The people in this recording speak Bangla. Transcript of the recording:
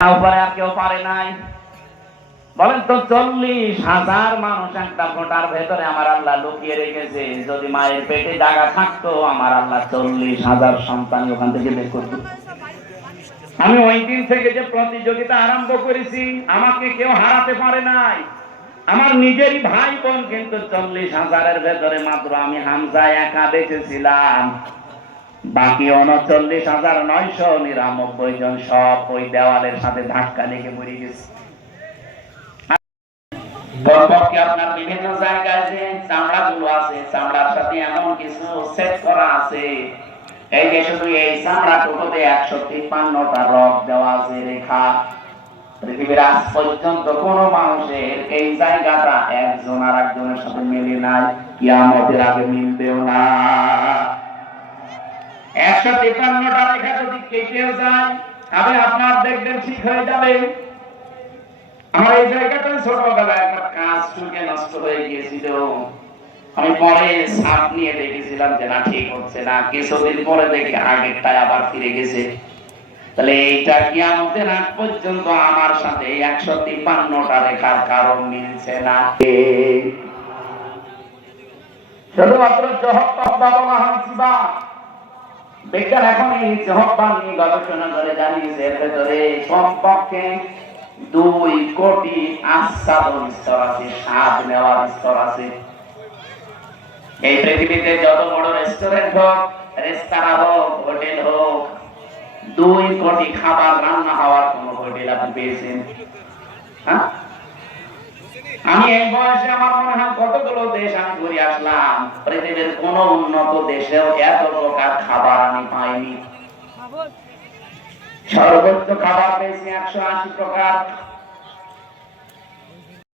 আর কেউ পারে নাই। বলেন তো, চল্লিশ হাজার মানুষ একটা ভেতরে আমার আল্লাহ লুকিয়ে রেখেছে। যদি মায়ের পেটে জায়গা থাকতো, আমার আল্লাহ চল্লিশ হাজার সন্তান ওখান থেকে বের করতো। আমি ওই দিন থেকে যে প্রতিযোগিতা আরম্ভ করেছি, আমাকে কেউ হারাতে পারে নাই। আমার নিজেরই ভাই বোন কিন্তু চল্লিশ হাজারের ভেতরে মাত্র আমি হামজা একা বেঁচেছিলাম। বাকি উনচল্লিশ হাজার নয়শো নিরানব্বই জন সব ওই দেওয়ালের সাথে ধাক্কা লেগে মরে গেছে। এই কোন মানুষের এই জায়গাটা একজন আর একজনের সাথে মেলে নাই, কিয়ামতের আগে মিলবেও না একশো তিপ্পান্নটা রেখা যদি কেটেও যায় তবে আপনার দেখবেন ঠিক হয়ে যাবে। আমার এই জায়গাটা ছোটবেলায় একটা কাজ চুকে নষ্ট হয়ে গিয়েছিল। আমি পরে সাপ নিয়ে দেখেছিলাম যে না, ঠিক হচ্ছে না। কিছুদিন পরে দেখি আগেরটাই আবার ফিরে গেছে। তাহলে এইটা কি আমাদের আগ পর্যন্ত আমার সাথে একশো তিপ্পান্নটা রেখার কারণ মিলছে না। শুধুমাত্র জহব্বা বাবা হাসিবা বিজ্ঞান এখন এই জহব্বা নিয়ে গবেষণা করে জানিয়েছে, এর ভেতরে কমপক্ষে দুই কোটি আস্বাদন স্তর আছে, স্বাদ নেওয়ার স্তর আছে। এই পৃথিবীতে যত বড় রেস্টুরেন্ট হোক রেস্তোরাঁ হোক, হোটেল হোক, দুই কোটি খাবার রান্না হওয়ার কোন হোটেল আপনি পেয়েছেন। হ্যাঁ? আমি এই বয়সে আমার মনে হয় কতগুলো দেশ আমি ঘুরে আসলাম পৃথিবীর কোন উন্নত দেশেও এত প্রকার খাবার আমি পাইনি। সর্বোচ্চ খাবার পেয়েছি একশো আশি প্রকার।